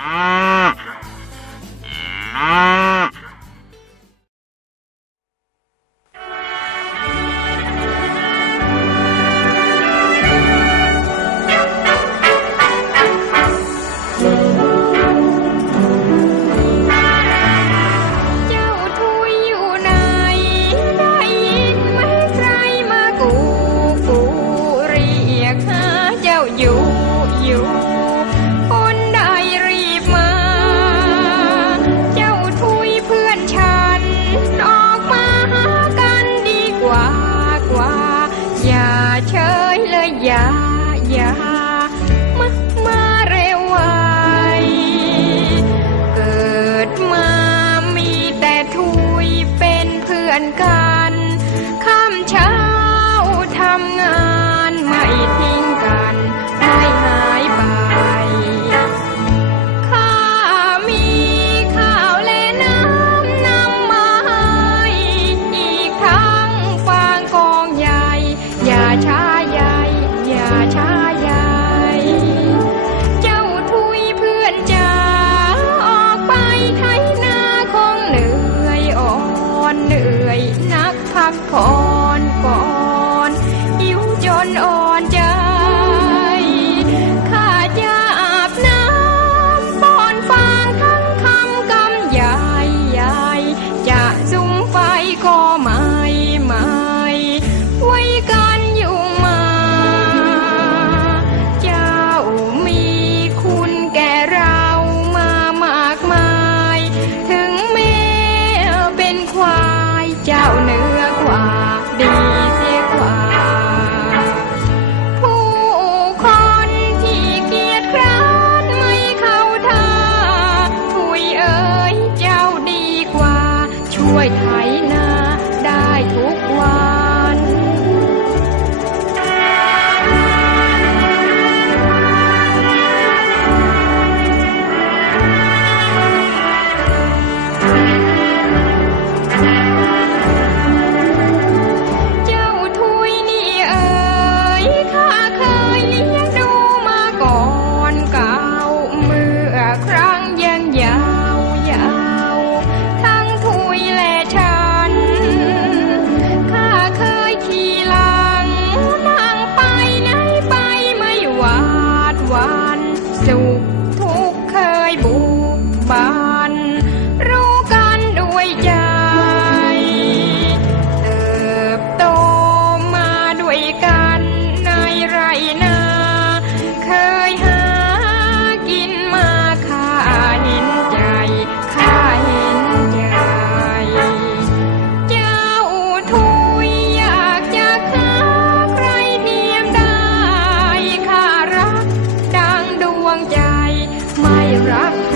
Ah! อย่ามามาเร็วไวเกิดมามีแต่ทุยเป็นเพื่อนกัน I've. моя раб.